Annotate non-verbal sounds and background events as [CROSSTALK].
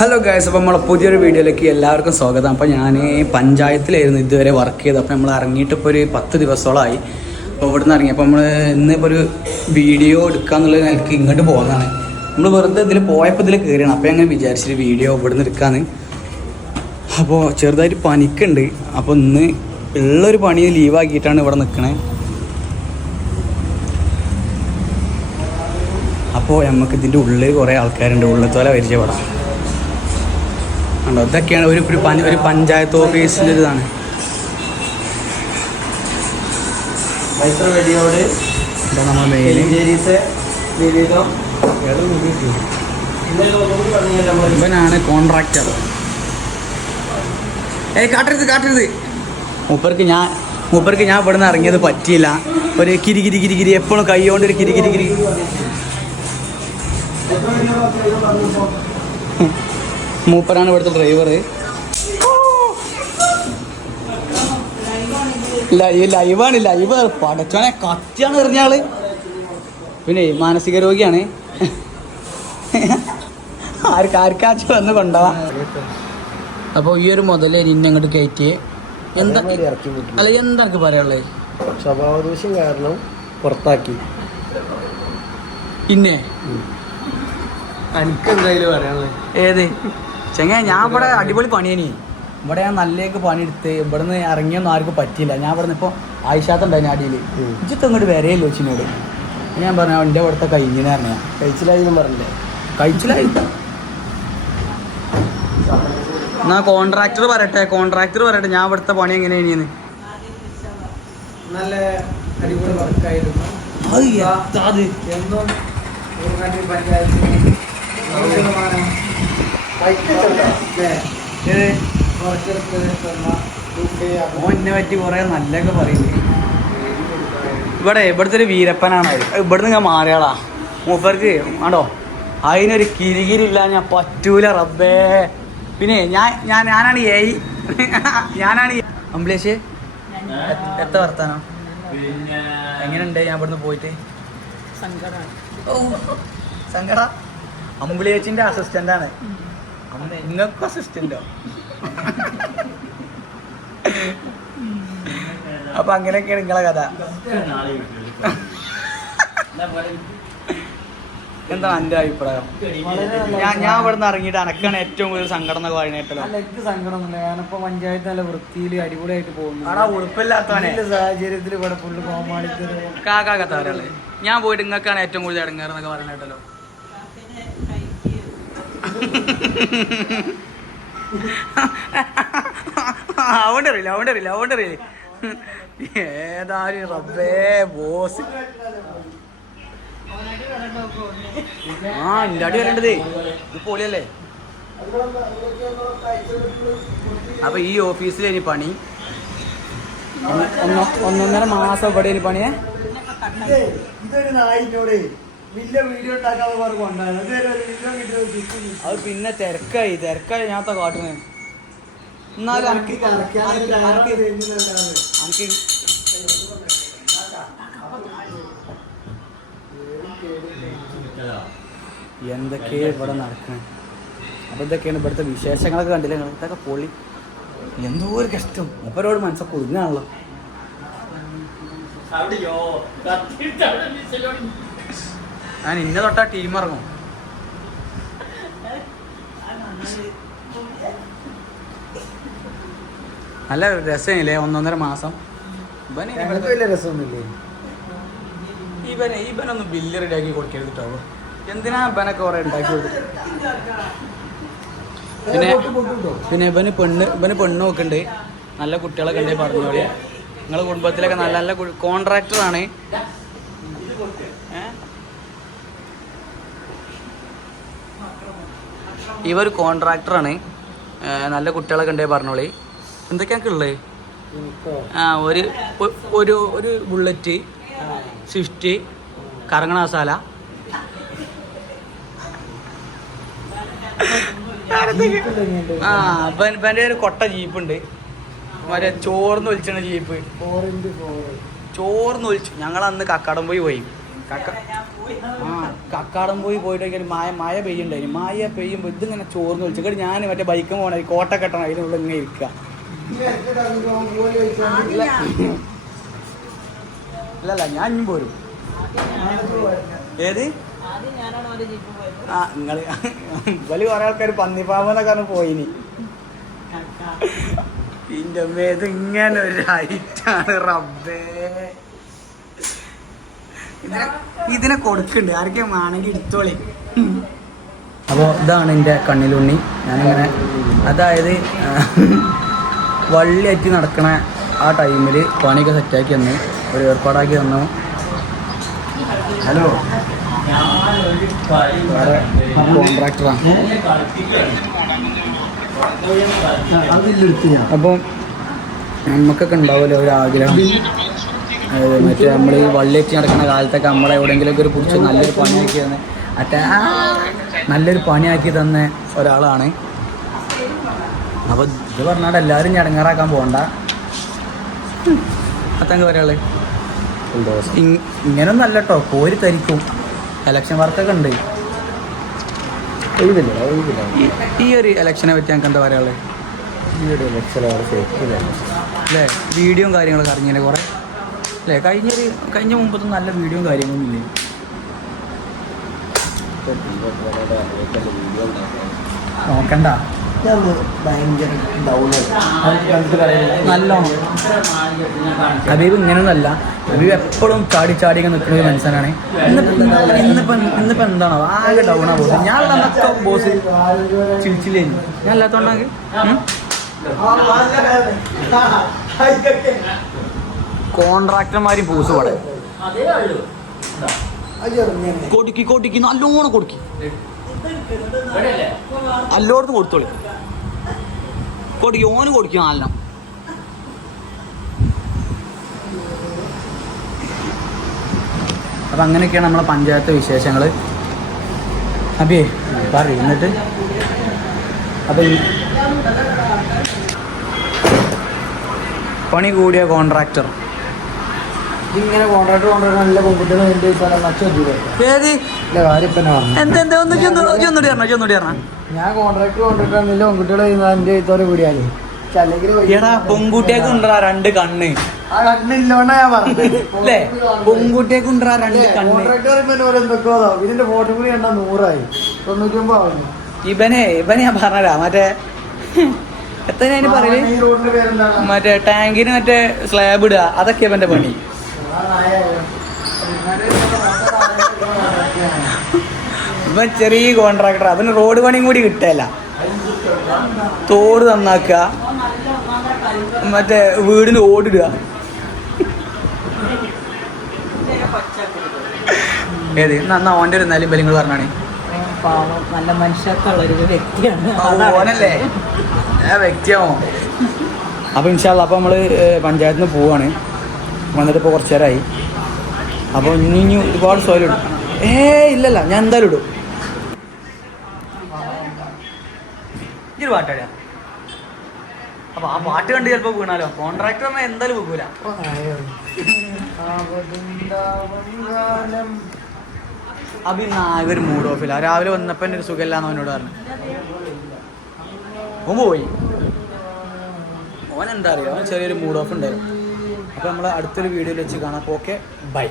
Hello guys അപ്പോൾ നമ്മളെ പുതിയൊരു വീഡിയോയിലേക്ക് എല്ലാവർക്കും സ്വാഗതം. അപ്പോൾ ഞാൻ പഞ്ചായത്തിലായിരുന്നു ഇതുവരെ വർക്ക് ചെയ്തത്. അപ്പോൾ നമ്മൾ ഇറങ്ങിയിട്ട് ഇപ്പോൾ ഒരു പത്ത് ദിവസത്തോളമായി അപ്പോൾ ഇവിടുന്ന് ഇറങ്ങി. അപ്പോൾ നമ്മൾ ഇന്നിപ്പോൾ ഒരു വീഡിയോ എടുക്കാന്നുള്ള നിലയ്ക്ക് ഇങ്ങോട്ട് പോകുന്നതാണ്. നമ്മൾ വെറുതെ ഇതിൽ പോയപ്പോൾ ഇതിൽ കയറിയാണ്. അപ്പോൾ അങ്ങനെ വിചാരിച്ചിട്ട് വീഡിയോ ഇവിടുന്ന് എടുക്കാന്ന്. അപ്പോൾ ചെറുതായിട്ട് പനിക്കുണ്ട്. അപ്പോൾ ഇന്ന് ഉള്ളൊരു പണി ലീവാക്കിയിട്ടാണ് ഇവിടെ നിൽക്കണേ. അപ്പോൾ നമുക്ക് ഇതിന്റെ ഉള്ളിൽ കുറേ ആൾക്കാരുണ്ട്. ഉള്ളത്തോലെ പരിചയപ്പെടാം. ഉണ്ടോ? ഇതൊക്കെയാണ് ഒരു ഒരു പഞ്ചായത്ത് ഓഫീസിന്റെ ഇതാണ് ഇതാ നമ്മൾ ഇവനാണ് കോൺട്രാക്ടർ ഏയ് കാട്ടരുത് കാട്ടരുത്. മൂപ്പർക്ക് ഞാൻ മൂപ്പർക്ക് ഞാൻ ഇവിടെ നിന്ന് ഇറങ്ങിയത് പറ്റിയില്ല. ഒരു കിരി കിരി കിരി കിരി. എപ്പോഴും കൈ കൊണ്ട് ഒരു കിരി കിരി കിരി. മൂപ്പരാണ് ഇവിടുത്തെ ഡ്രൈവർ ലൈവ് ലൈവാണ് ലൈവ് പടച്ചോനെ കത്തിയാണ് എറിഞ്ഞാൾ പിന്നെ മാനസിക രോഗിയാണ്. ആർക്ക് ആർക്കാച്ചും വന്ന് കൊണ്ടുപോവാ അപ്പോൾ ഈ ഒരു മുതലേ നിന്നെ അങ്ങോട്ട് കയറ്റി എന്താ. അല്ല എന്താ പറയാനുള്ളത് സ്വഭാവദൂഷ്യം കാരണം പുറത്താക്കി. പിന്നെ? എനിക്ക് എന്തായാലും പറയാനുള്ളത് ഏത്? ചെങ്ങ ഞാൻ ഇവിടെ അടിപൊളി പണിയനി. ഇവിടെ ഞാൻ നല്ലേക്ക് പണിയെടുത്ത് ഇവിടുന്ന് ഇറങ്ങിയൊന്നും ആർക്കും പറ്റിയില്ല. ഞാൻ ഇവിടുന്ന് ഇപ്പോൾ ആയിഷാത്തുണ്ടായിരുന്നു അടിയിൽ ഉം. അങ്ങോട്ട് വരെയല്ലോ ചിന്നോട് ഞാൻ പറഞ്ഞു എന്റെ ഇവിടുത്തെ കഴിഞ്ഞിനെ പറഞ്ഞു കഴിച്ചില്ലായിരുന്നു പറഞ്ഞില്ലേ? കഴിച്ചില്ലായി. എന്നാ കോൺട്രാക്ടർ പറയട്ടെ കോൺട്രാക്ടർ പറയട്ടെ. ഞാൻ ഇവിടുത്തെ പണി എങ്ങനെ ഇനിയെന്ന് നല്ല അടിപൊളി വർക്കായിരുന്നു. എന്നും പറ്റി കുറെ നല്ലൊക്കെ പറയുന്നു ഇവിടെ ഇവിടുത്തെ ഒരു വീരപ്പനാണ്. ഇവിടുന്ന് ഞാൻ മാറിയാളാ. മൂപ്പർക്ക് ആണോ അതിനൊരു കിരികിരില്ല ഞാൻ പറ്റൂല റബ്ബേ. പിന്നെ ഞാൻ ഞാൻ ഞാനാണ് ഏ ഞാനാണ് അംബ്ലേഷ് എത്ര വർത്താനോ? എങ്ങനെയുണ്ട്? ഞാൻ ഇവിടുന്ന് പോയിട്ട്? ഓ, സങ്കട. അമ്പിളിയേച്ചിന്റെ അസിസ്റ്റന്റ് ആണ്. നിങ്ങൾക്കും അസിസ്റ്റന്റോ അപ്പൊ അങ്ങനെയൊക്കെയാണ് നിങ്ങളെ കഥ. എന്താണ് എന്റെ അഭിപ്രായം? ഞാൻ ഞാൻ ഇവിടെ നിന്ന് ഇറങ്ങിയിട്ട് അനക്കാണ് ഏറ്റവും കൂടുതൽ സങ്കടം എന്നൊക്കെ പറയുന്നേട്ടല്ലോ അല്ല എനിക്ക് സങ്കടമൊന്നുമില്ല ഞാനിപ്പോ പഞ്ചായത്ത് നല്ല വൃത്തിയിൽ അടിപൊളിയായിട്ട് പോകുന്നു. സാഹചര്യത്തിൽ ഇവിടെ ഫുള്ള് കോമാളിത്തരം. കാക്കാ കഥ ഞാൻ പോയിട്ട് നിങ്ങൾക്കാണ് ഏറ്റവും കൂടുതൽ ഇറങ്ങാറെന്നൊക്കെ പറയണേട്ടല്ലോ അവന്റെ അറിയില്ല അവന്റെ അറിയില്ല അവന്റെ അറിയില്ല ഏതായാലും റബ്ബേ ബോസ്. ആ എന്റെ അടി വരേണ്ടതേ. പൊളിയല്ലേ അപ്പൊ ഈ ഓഫീസിൽ ഇനി പണി? ഒന്ന്- ഒന്ന്- ഒന്നൊന്നര മാസം ഇവിടെ പണിയേ? ഇതേ, ഇതൊരു നായിനോട്. വലിയ വീഡിയോ ഉണ്ടാക്കാതെ പറഞ്ഞു കൊണ്ടാണ് ഇതൊരു വീഡിയോ വീഡിയോ കിട്ടി അത് പിന്നെ തിരക്കായി. തിരക്കായി ഞാത്ത കാട്ടുന്നത് എന്നാലും എനിക്ക് എന്തൊക്കെയാ ഇവിടെ നടക്കുന്നത് അപ്പൊ ഇതൊക്കെയാണ് ഇവിടുത്തെ വിശേഷങ്ങളൊക്കെ കണ്ടില്ലേ നിങ്ങൾ? ഇതൊക്കെ പൊളി. എന്തോ ഒരു കഷ്ടം. അപ്പരോട് മനസ്സൊക്കെ കുടുങ്ങാണല്ലോ ഞാൻ ഇന്ന തൊട്ടാ ടീം ഇറങ്ങും. നല്ല രസമില്ലേ ഒന്നൊന്നര മാസം. ഇവന് രസമൊന്നുമില്ലേ? ഇവനെ ഇവനൊന്ന് ബില്ല് റെഡിയാക്കി കൊടുക്കരുത് കേട്ടോ എന്തിനാ ഇവനൊക്കെ കുറെ ഉണ്ടാക്കി കൊടുത്തത് പിന്നെ പിന്നെ ഇവന് പെണ്ണ് ഇവന് പെണ്ണ് നോക്കുന്നുണ്ട്. നല്ല കുട്ടികളൊക്കെ ഉണ്ടെങ്കിൽ പറഞ്ഞോളി നിങ്ങളെ കുടുംബത്തിലൊക്കെ നല്ല നല്ല കോൺട്രാക്ടറാണ് ഇവർ കോൺട്രാക്ടറാണ് നല്ല കുട്ടികളൊക്കെ ഉണ്ടേ പറഞ്ഞോളി. എന്തൊക്കെയാണ് ഉള്ളത്? ആ ഒരു ഒരു ഒരു ബുള്ളറ്റ് സ്വിഫ്റ്റ് കറങ്ങണ മസാല. ആ ഇവന്റെ ഒരു കൊട്ട ജീപ്പ് ഉണ്ട്. മറ്റേ ചോർന്ന് ഒലിച്ചണ ജീപ്പ്. ചോർന്ന് ഒലിച്ചു. ഞങ്ങൾ അന്ന് കക്കടം പോയി പോയി. കക്ക ആ കക്കാടം പോയി പോയിട്ട് മായ മഴ പെയ്യുണ്ടായിരുന്നു മഴ പെയ്യുമ്പോൾ ഇതിങ്ങനെ ചോർന്ന് വിളിച്ചു. കേട്ട് ഞാൻ മറ്റേ ബൈക്ക് പോകണ കോട്ട കെട്ടണം അതിനുള്ള ഇങ്ങനെ ഇരിക്കുക അല്ലല്ല ഞാൻ ഇനി പോരും. ഏത്? ആ നിങ്ങൾ [LAUGHS] വലിയ കുറെ ആൾക്കാർ പന്നിപ്പാമെന്നൊക്കെ പറഞ്ഞ് പോയിനി. ഇന്റെ ഇങ്ങനെ ഒരു ഹൈറ്റാണ് റബ്ബേ. ഇതിനെ ഇതിനെ കൊടുക്കണ്ട്. ആർക്കും വേണമെങ്കിൽ എടുത്തോളി. അപ്പോൾ ഇതാണ് എന്റെ കണ്ണിലുണ്ണി. ഞാനിങ്ങനെ അതായത് വള്ളിയറ്റി നടക്കണ ആ ടൈമിൽ പണിയൊക്കെ സെറ്റാക്കി തന്നു. ഒരു ഏർപ്പാടാക്കി തന്നു. ഹലോ. കോൺട്രാക്ടറാണ് അപ്പം നമുക്കൊക്കെ ഉണ്ടാവുമല്ലോ ഒരു ആഗ്രഹം മറ്റേ നമ്മൾ ഈ വള്ളിയൊക്കെ നടക്കുന്ന കാലത്തൊക്കെ നമ്മളെ എവിടെയെങ്കിലുമൊക്കെ ഒരു പിടിച്ച് നല്ലൊരു പണിയാക്കി തന്നെ. മറ്റേ ആ നല്ലൊരു പണിയാക്കി തന്ന ഒരാളാണ്. അപ്പോൾ ഇത് പറഞ്ഞാൽ എല്ലാവരും ഞടങ്ങാറാക്കാൻ പോകണ്ട. അത്തങ്ക ഇങ്- ഇങ്ങനൊന്നും അല്ല കേട്ടോ കോരി തരിക്കും. എലക്ഷൻ വർക്കൊക്കെ ഉണ്ട്. ഈ- ഒരു ഇലക്ഷനെ പറ്റി ഞങ്ങൾക്ക് എന്താ പറയാനുള്ളത് അല്ലേ വീഡിയോയും കാര്യങ്ങളൊക്കെ അറിഞ്ഞില്ലേ കുറേ? അല്ലേ കഴിഞ്ഞൊരു കഴിഞ്ഞ മുമ്പത്തെ നല്ല വീഡിയോയും കാര്യങ്ങളൊന്നും ഇല്ലേ? നോക്കണ്ട. നല്ലോണം. ഹബീബ് ഇങ്ങനെയൊന്നല്ല ഹബീബ് എപ്പോഴും ചാടി ചാടി നിൽക്കുന്ന ഒരു മനുഷ്യനാണ്. ഇന്നിപ്പോ ഇന്നിപ്പോ ഇന്നിപ്പോ എന്താണോ? ആകെ ഡൗൺ ആ ബോസ് ഞാൻ അന്നൊക്കെ ബോസ് ചിരിച്ചില്ലേ ഞാൻ അല്ലാത്തോണ്ടെങ്കിൽ കോൺട്രാക്ടർമാരും പൂസ് പട. കൊടുക്കി കൊടുക്കി നല്ലോണം കൊടുക്കി. അല്ലോടത്ത് കൊടുത്തോളി. കൊടുക്കി ഓന് കൊടുക്കും നല്ല അപ്പം അങ്ങനെയൊക്കെയാണ് നമ്മളെ പഞ്ചായത്ത് വിശേഷങ്ങൾ അബിയേ പറയും എന്നിട്ട്? അപ്പം പണി കൂടിയ കോൺട്രാക്ടർ. ഇങ്ങനെ കോൺട്രാക്ട് കോൺട്രാക്ട് നല്ല പെൺകുട്ടികൾ എന്റെ ഏത്? ഇല്ല ഒന്ന് ചെന്നോടി പറഞ്ഞ ചെന്നോടി പറഞ്ഞ. ഞാൻ കോൺട്രാക്ട് കൊണ്ടിട്ടാന്നില്ല പെൺകുട്ടികൾ എന്റെ ഇത്തോടെ കൂടിയാൽ എടാ പെൺകുട്ടിയൊക്കെ ഉണ്ടാ രണ്ട് കണ്ണ്. ആ കണ്ണില്ലോണ്ടാ ഞാൻ പറഞ്ഞത്. [LAUGHS] പെൺകുട്ടിയൊക്കെ ഉണ്ടാ രണ്ട് കണ്ണ്. കോൺട്രാക്ട് പറയുമ്പോൾ ഓരോ എന്തൊക്കെയോ ഇതിന്റെ ഫോട്ടോ കൂടി കണ്ടാ നൂറായി. തൊണ്ണൂറ്റൊമ്പത് ആവുന്നു. ഇവനെ ഇവനെ ഞാൻ പറഞ്ഞരാ മറ്റേ എത്ര ഞാൻ പറയൽ? മറ്റേ ടാങ്കിന് മറ്റേ സ്ലാബ് ഇടുക അതൊക്കെ ഇവന്റെ പണി. ഇവൻ ചെറിയ കോൺട്രാക്ടർ അവന് റോഡ് പണിയും കൂടി കിട്ടല്ല തോട് നന്നാക്കുക. മറ്റേ വീടിന് ഓടിടുക. ഏത്? നന്നാ ഓന്റെ ഒരു എന്നാലും ബലിങ്ങൾ പറഞ്ഞാണേ. പാവം നല്ല മനുഷ്യർക്കുള്ള ഒരു വ്യക്തിയാണ് ഓനല്ലേ? ആ വ്യക്തിയാവോ അപ്പോൾ ഇൻഷാല്ല അപ്പോൾ നമ്മൾ പഞ്ചായത്തിന് പോവാണ്. വന്നിട്ട് ഇപ്പോൾ കുറച്ച് നേരമായി അപ്പോൾ ഇനി ഇനി ഒരുപാട് സോയിൽ ഇടും. ഏ ഇല്ലല്ല ഞാൻ എന്തായാലും ഇടും. ഇതൊരു പാട്ടാടാ അപ്പോൾ ആ പാട്ട് കണ്ട് ചിലപ്പോൾ വീണാലോ? കോൺട്രാക്ടർ നമ്മൾ എന്തായാലും വീക്കൂല. അപ്പം ഇന്ന് ആകെ ഒരു മൂഡ് ഓഫില്ല രാവിലെ വന്നപ്പോ എന്റെ ഒരു സുഖമില്ലാന്ന് അവനോട് പറഞ്ഞു. ഓൻ പോയി. ഓൻ എന്താ അറിയോ? അവൻ ചെറിയൊരു മൂഡ് ഓഫ് ഉണ്ടായിരുന്നു അപ്പോൾ നമ്മൾ അടുത്തൊരു വീഡിയോയിൽ വെച്ച് കാണാം. Okay bye